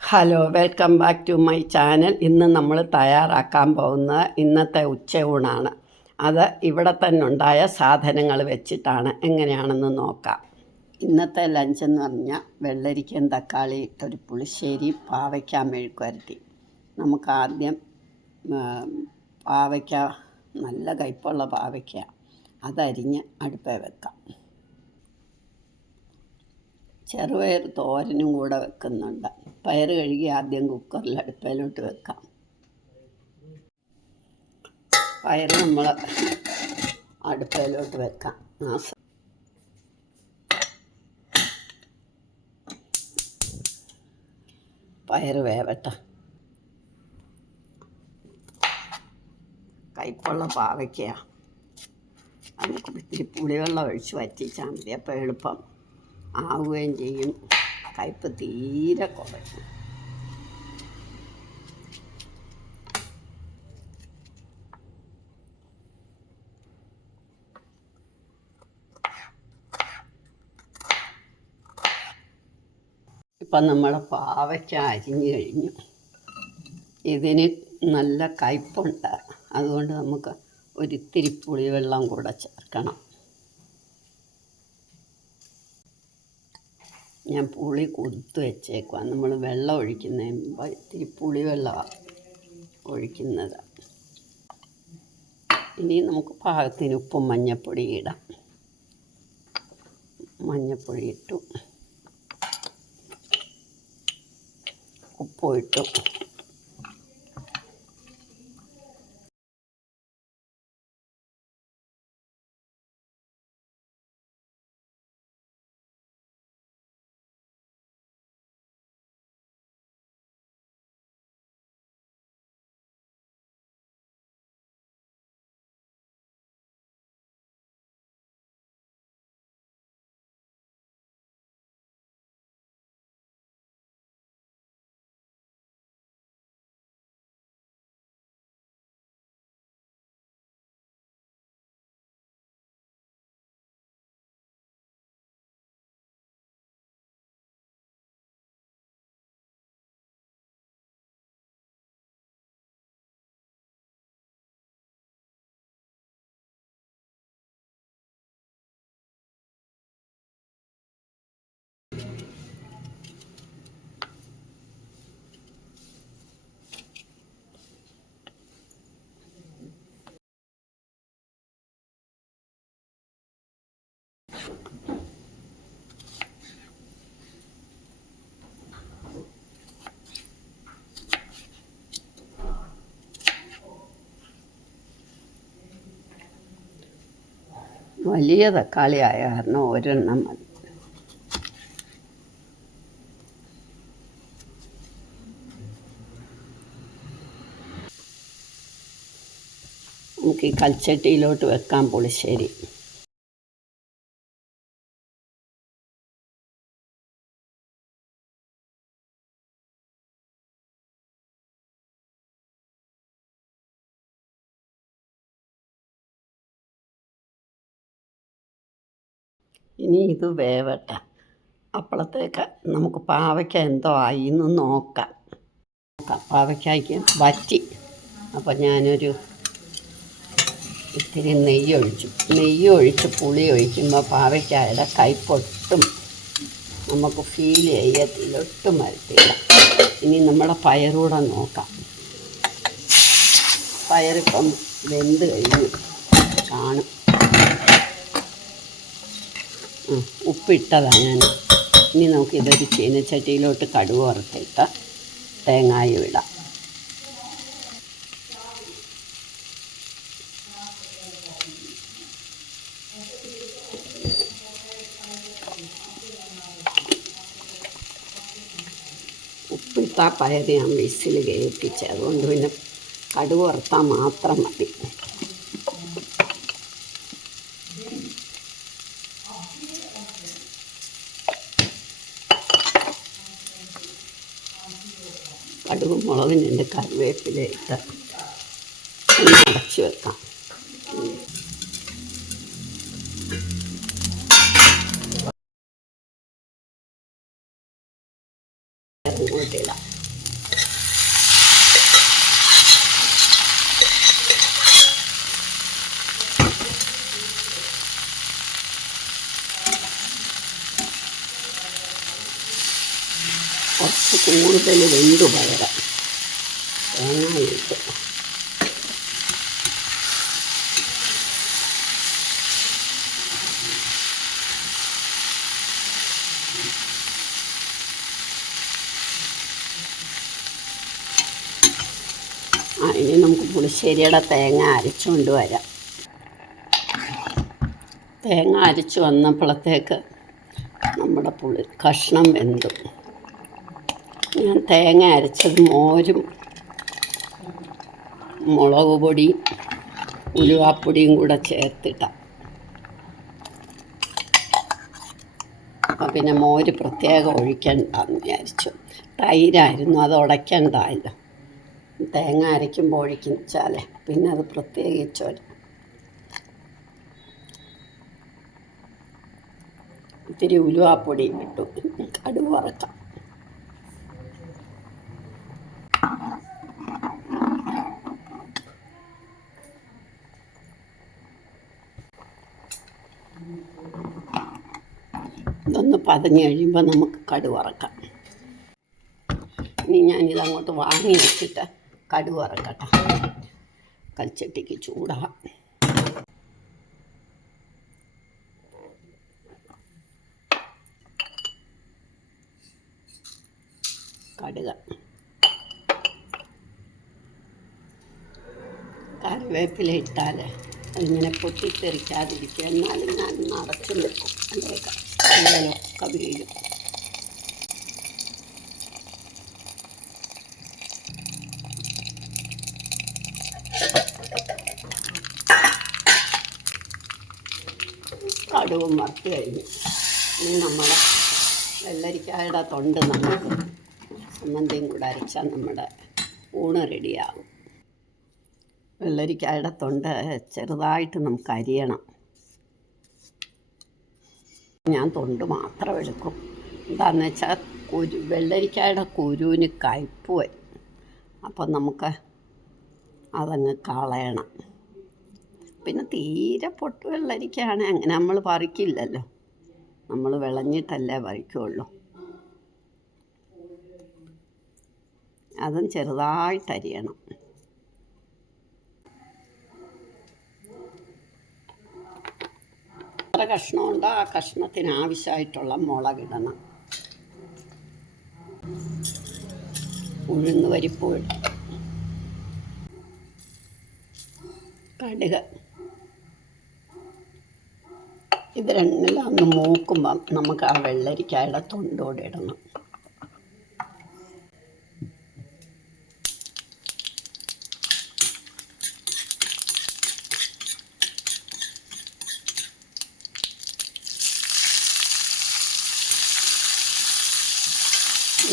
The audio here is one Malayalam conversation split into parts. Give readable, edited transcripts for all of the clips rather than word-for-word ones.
Hello, welcome back to my channel. ഇന്ന് നമ്മൾ തയ്യാറാക്കാൻ പോകുന്ന ഇന്നത്തെ ഉച്ചയൂണാണ്. അത് ഇവിടെ തന്നെ ഉണ്ടായ സാധനങ്ങൾ വെച്ചിട്ടാണ്. എങ്ങനെയാണെന്ന് നോക്കാം. ഇന്നത്തെ ലഞ്ചെന്ന് പറഞ്ഞാൽ വെള്ളരിക്കയും തക്കാളി ഇട്ടൊരു പുളിശ്ശേരി, പാവയ്ക്ക മെഴുക്കുവരട്ടി. നമുക്ക് ആദ്യം പാവയ്ക്ക, നല്ല കയ്പുള്ള പാവയ്ക്ക, അതരിഞ്ഞ് അടുപ്പേ വെക്കാം. ചെറുപയർ തോരനും കൂടെ വെക്കുന്നുണ്ട്. പയർ കഴുകി ആദ്യം കുക്കറിൽ അടുപ്പയിലോട്ട് വെക്കാം. പയർ നമ്മൾ അടുപ്പയിലോട്ട് വെക്കാം. പയർ വേവട്ടെ. കയ്പുള്ള പാവയ്ക്കയാണ്. നമുക്ക് ഇത്തിരി പുളിവെള്ളം ഒഴിച്ച് വറ്റിച്ചാൽ മതി. അപ്പോൾ എളുപ്പം ആവുകയും ചെയ്യും. കയ്പ് തീരെ കുറയും. ഇപ്പം നമ്മൾ പാവയ്ക്ക അരിഞ്ഞു കഴിഞ്ഞു. ഇതിന് നല്ല കയ്പുണ്ട്. അതുകൊണ്ട് നമുക്ക് ഒരിത്തിരി പുളിവെള്ളം കൂടെ ചേർക്കണം. ഞാൻ പുളി കുതിർത്ത് വെച്ചേക്കുക. നമ്മൾ വെള്ളം ഒഴിക്കുന്നതിന് മുമ്പ് ഇത്തിരി പുളിവെള്ളമാണ് ഒഴിക്കുന്നത്. ഇനി നമുക്ക് പാകത്തിന് ഉപ്പും മഞ്ഞൾപ്പൊടി ഇടാം. മഞ്ഞൾപ്പൊടി ഇട്ടു, ഉപ്പും ഇട്ടു. വലിയ തക്കാളി ആയ കാരണം ഒരെണ്ണം മതി. നമുക്ക് ഈ കൽച്ചട്ടിയിലോട്ട് വെക്കാം പുളിശ്ശേരി. ഇനി ഇത് വേവട്ടെ. അപ്പോഴത്തേക്ക് നമുക്ക് പാവയ്ക്ക എന്തോ ആയി എന്ന് നോക്കാം. പാവയ്ക്കായ്ക്ക് വറ്റി. അപ്പോൾ ഞാനൊരു ഇത്തിരി നെയ്യ് ഒഴിച്ച് പുളി ഒഴിക്കുമ്പോൾ പാവയ്ക്കായുടെ കയ്പൊട്ടും നമുക്ക് ഫീൽ ചെയ്യത്തില്ല, ഒട്ടും വരത്തില്ല. ഇനി നമ്മുടെ പയറൂടെ നോക്കാം. പയറിപ്പം വെന്ത് കഴിഞ്ഞു കാണും. ഉപ്പിട്ടതാണ് ഞാൻ. ഇനി നമുക്കിതൊരു ചീനച്ചട്ടിയിലോട്ട് കടുക് വറുത്തിട്ട് തേങ്ങായും ഇടാം. ഉപ്പിട്ട പയർ ഞാൻ വിസിൽ കേൾപ്പിച്ച്, അതുകൊണ്ട് പിന്നെ കടുക് വറുത്താൽ മാത്രം മതി. കടുകും മുളകും രണ്ട് കറിവേപ്പില ഇട്ട് അടച്ച് വെക്കാം. ഇങ്ങോട്ടിടാം. കുറച്ച് കൂടുതൽ വെന്തു പയറാം. തേങ്ങ ഇട്ട് ഇനി നമുക്ക് പുളിശ്ശേരിയുടെ തേങ്ങ അരച്ചുകൊണ്ട് വരാം. തേങ്ങ അരച്ച് വന്നപ്പോഴത്തേക്ക് നമ്മുടെ കഷ്ണം വെന്തു. ഞാൻ തേങ്ങ അരച്ചത് മോരും മുളക് പൊടിയും ഉലുവാപ്പൊടിയും കൂടെ ചേർത്തിട്ടാണ്. അപ്പം പിന്നെ മോര് പ്രത്യേകം ഒഴിക്കണ്ടെന്ന് വിചാരിച്ചു. തൈരായിരുന്നു, അത് ഉടയ്ക്കണ്ടല്ലോ. തേങ്ങ അരയ്ക്കുമ്പോൾ ഒഴിച്ചാലേ പിന്നെ അത് പ്രത്യേകിച്ച് ഇത്തിരി ഉലുവാപ്പൊടിയും ഇട്ടു. കടുക് വറക്കാം. ഇതൊന്ന് പതഞ്ഞ് കഴിയുമ്പോൾ നമുക്ക് കടുക് വറക്കാം. ഇനി ഞാനിതങ്ങോട്ട് വാങ്ങി വെച്ചിട്ട് കടുക് വറക്കട്ടെ. കൽച്ചട്ടിക്ക് ചൂടാകാം. കടുക്, കറിവേപ്പില ഇട്ടാൽ അതിങ്ങനെ പൊട്ടിത്തെറിക്കാതിരിക്കുക. എന്നാലും ഞാൻ അടച്ചും വെക്കും, അല്ലെങ്കിൽ വീഴും. കടുവും വറുത്ത് കഴിഞ്ഞു. ഇനി നമ്മുടെ വെള്ളരിക്കായുടെ തൊണ്ട് നമുക്ക് ചമ്മന്തിയും കൂടെ അരച്ചാൽ നമ്മുടെ ഊണ് റെഡിയാകും. വെള്ളരിക്കായുടെ തൊണ്ട് ചെറുതായിട്ട് നമുക്ക് അരിയണം. ഞാൻ തൊണ്ട് മാത്രം എടുക്കും. എന്താണെന്ന് വെച്ചാൽ വെള്ളരിക്കായുടെ കുരുവിന് കയ്പ്പ് വരും. അപ്പം നമുക്ക് അതങ്ങ് കളയണം. പിന്നെ തീരെ പൊട്ട് വെള്ളരിക്കയാണ് അങ്ങനെ നമ്മൾ പറിക്കില്ലല്ലോ, നമ്മൾ വിളഞ്ഞിട്ടല്ലേ പറിക്കുള്ളൂ. അതും ചെറുതായിട്ടരിയണം. എത്ര കഷ്ണമുണ്ടോ ആ കഷ്ണത്തിന് ആവശ്യമായിട്ടുള്ള മുളകിടണം. ഉഴുന്ന് പരിപ്പ് ഇടണം. കടുക്. ഇത് രണ്ടെല്ലാം ഒന്ന് മൂക്കുമ്പം നമുക്ക് ആ വെള്ളരിക്കായുടെ തൊണ്ടോടെ ഇടണം.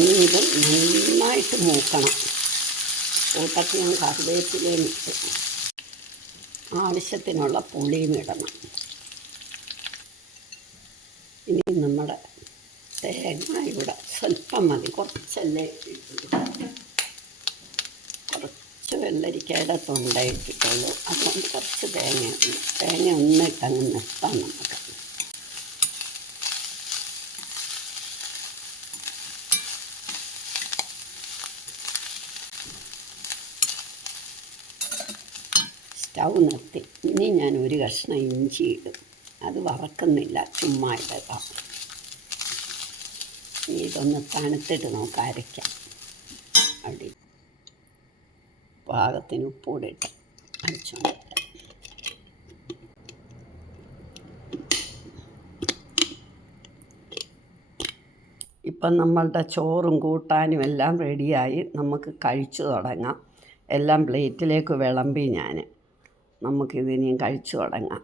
ഇനി ഇത് നന്നായിട്ട് മൂക്കണം. കൂട്ടത്തിൽ ഞാൻ കറിവേപ്പിലയും ഇട്ട് ആവശ്യത്തിനുള്ള പുളിയും ഇടണം. ഇനി നമ്മുടെ തേങ്ങ ഇവിടെ സ്വല്പം മതി, കുറച്ചല്ലേ ഇട്ടിട്ടുള്ളൂ. കുറച്ച് വെള്ളരിക്കയുടെ തൊണ്ട ഇട്ടിട്ടുള്ളൂ. അതുകൊണ്ട് കുറച്ച് തേങ്ങ ഒന്നിട്ടങ്ങ് നിർത്താം നമുക്ക്. സ്റ്റൗ നിർത്തി. ഇനി ഞാൻ ഒരു കഷ്ണം ഇഞ്ചി ഇടും. അത് വറക്കുന്നില്ല, ചുമ്മാ ഇടുക. ഇതൊന്ന് തണുത്തിട്ട് നമുക്ക് അരയ്ക്കാം. അടി പാകത്തിന് ഉപ്പൂടെ ഇട്ട് അരച്ചോണ്ട്. ഇപ്പം നമ്മളുടെ ചോറും കൂട്ടാനും എല്ലാം റെഡിയായി. നമുക്ക് കഴിച്ചു തുടങ്ങാം. എല്ലാം പ്ലേറ്റിലേക്ക് വിളമ്പി നമുക്കിതിനിയും കഴിച്ചു തുടങ്ങാം.